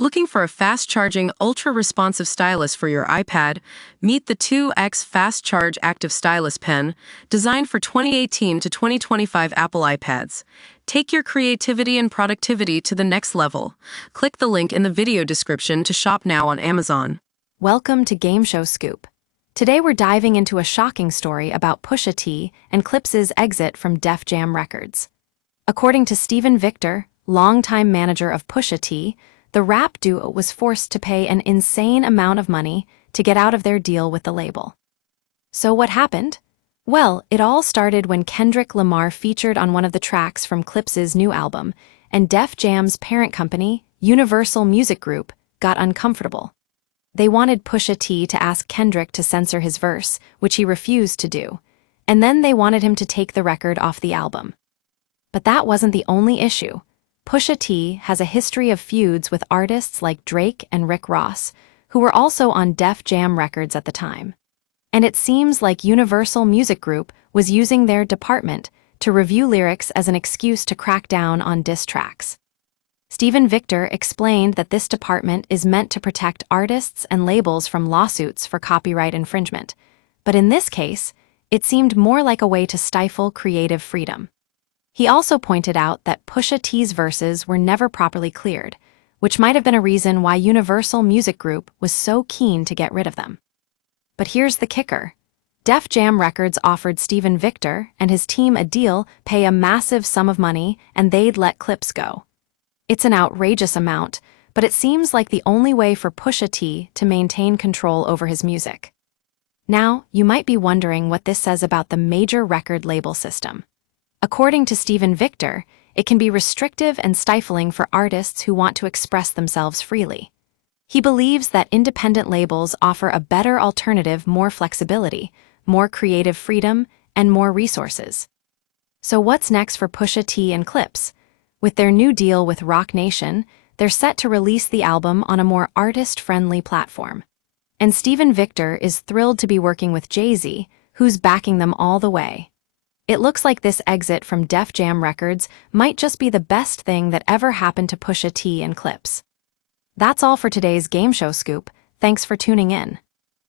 Looking for a fast-charging, ultra-responsive stylus for your iPad? Meet the 2X Fast Charge Active Stylus Pen, designed for 2018 to 2025 Apple iPads. Take your creativity and productivity to the next level. Click the link in the video description to shop now on Amazon. Welcome to Game Show Scoop. Today we're diving into a shocking story about Pusha T and Clipse's exit from Def Jam Records. According to Stephen Victor, longtime manager of Pusha T, the rap duo was forced to pay an insane amount of money to get out of their deal with the label. So what happened? Well, it all started when Kendrick Lamar featured on one of the tracks from Clipse's new album, and Def Jam's parent company, Universal Music Group, got uncomfortable. They wanted Pusha T to ask Kendrick to censor his verse, which he refused to do, and then they wanted him to take the record off the album. But that wasn't the only issue. Pusha T has a history of feuds with artists like Drake and Rick Ross, who were also on Def Jam Records at the time. And it seems like Universal Music Group was using their department to review lyrics as an excuse to crack down on diss tracks. Stephen Victor explained that this department is meant to protect artists and labels from lawsuits for copyright infringement, but in this case, it seemed more like a way to stifle creative freedom. He also pointed out that Pusha T's verses were never properly cleared, which might have been a reason why Universal Music Group was so keen to get rid of them. But here's the kicker. Def Jam Records offered Stephen Victor and his team a deal, pay a massive sum of money, and they'd let Clipse go. It's an outrageous amount, but it seems like the only way for Pusha T to maintain control over his music. Now, you might be wondering what this says about the major record label system. According to Stephen Victor, it can be restrictive and stifling for artists who want to express themselves freely. He believes that independent labels offer a better alternative, more flexibility, more creative freedom, and more resources. So what's next for Pusha T and Clipse? With their new deal with Roc Nation, they're set to release the album on a more artist-friendly platform. And Stephen Victor is thrilled to be working with Jay-Z, who's backing them all the way. It looks like this exit from Def Jam Records might just be the best thing that ever happened to Pusha T and Clipse. That's all for today's Game Show Scoop. Thanks for tuning in.